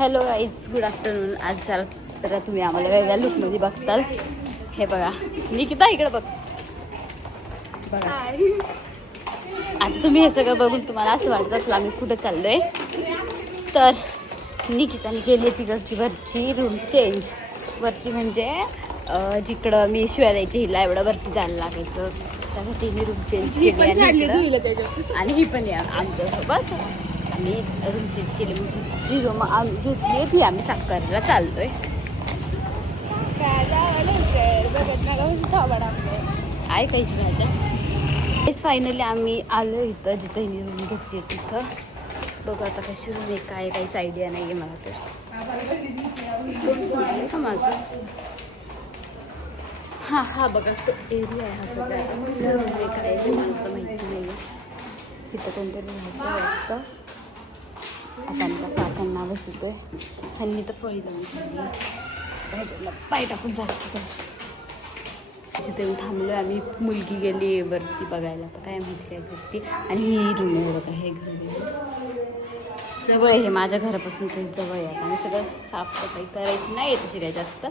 Hello guys, good afternoon. आज चला तर तुम्ही आम्हाला वेगळ्या लुकमध्ये बघताल. हे बघा निकिता इकडे बघ. बघा आता तुम्ही हे सगळं बघून तुम्हाला असं वाटत असेल आम्ही कुठं चाललोय. तर निकिताने केली आहे तिकडची वरची रूम चेंज. वरची म्हणजे जिकडं मी शिवाय द्यायची हिला एवढं वरती जायला लागायचं, त्यासाठी मी रूम चेंज केली. आणि ही पण या आमच्यासोबत आम्ही रूम चेंज केली. जी रूम आम्ही घेतली ती आम्ही साफ करायला चाललोय. आहे काहीची भाषा. हेच फायनली आम्ही आलो इथं जिथं हिने रूम घेतली तिथं. बघू आता कशी रूम आहे, काय काहीच आयडिया नाही आहे मला. तर का माझं हां हां बघा तो एरिया आहे हा सगळा. काय मला तर माहिती नाही आहे. इथं कोणतरी राहतं वाटतं. आता आमच्या काकांना बसतोय. हल्ली तर फळी ह्याच्याला पाय टाकून जातो. तिथे येऊन थांबलो आम्ही. मुलगी गेली वरती बघायला, तर काय माहिती काय करते. आणि ही रूम आहे बघा. हे घर जवळ आहे, हे माझ्या घरापासून काही जवळ आहे. आणि सगळं साफसफाई करायची नाही आहे तशी काय जास्त.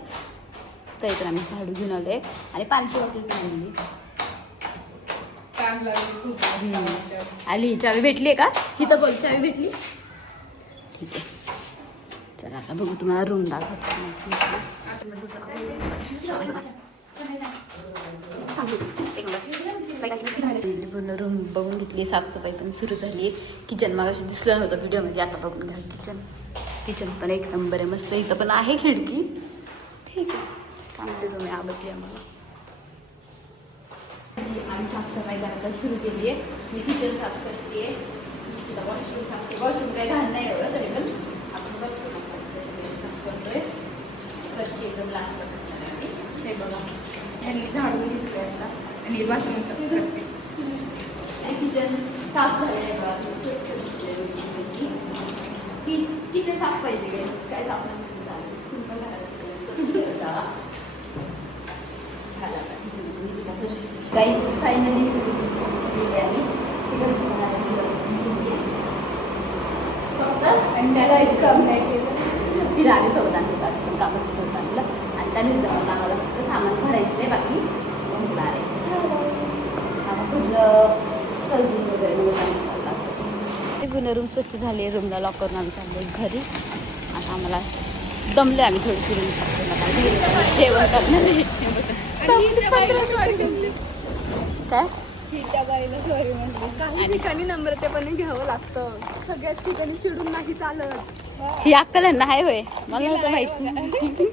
तर आम्ही झाडू घेऊन आलो आहे आणि पाण्याची बॉटल घेऊन आली. चावी भेटली आहे का? हिथं बोल, चावी भेटली. ठीक आहे, चला आता बघू तुम्हाला रूम दाखवतो. पूर्ण रूम बघून घेतली, साफसफाई पण सुरू झाली. किचन मागाशी दिसलं नव्हतं व्हिडिओमध्ये, आता बघून घ्या. किचन पण एक नंबर आहे, मस्त. इथं पण आहे खिडकी. ठीक आहे, चांगली रूम आहे, आवडली आम्हाला. आम्ही साफसफाई करायला सुरू केली आहे. मी किचन साफ करते आहे. वॉशरूम साफ करते. वॉशरूम काही घाण नाही एवढं, तरी पण आपण वॉशरूम साफ करतोय. फर्स्ट एकदम लास्ट पासून हे बघा. झाडून घेतलं आता आणि बाथरूम साफ करते. किचन साफ झालं आहे बघा, स्वच्छ किचन साफ पाहिजे. काय साफ नाही चालेल. गाईस फायनली तिला आम्ही सोबत आणलं, असं पण कामच सोबत आणलं. आणि त्यांनी जाऊन आम्हाला फक्त सामान भरायचं आहे, बाकी मारायचं झालं. पूर्ण सजून वगैरे म्हणजे पूर्ण रूम स्वच्छ झाली. रूमला लॉक करून आम्ही चाललो घरी. आता आम्हाला दमले आम्ही थोडीशी रूम साफ करायला. जेवण करणार काय काही ठिकाणी नम्रतेपणे घ्यावं लागतं, सगळ्याच ठिकाणी चिडून नाही चालत. ही अक्कल आहे ना. हाय होय, मला नव्हतं माहिती.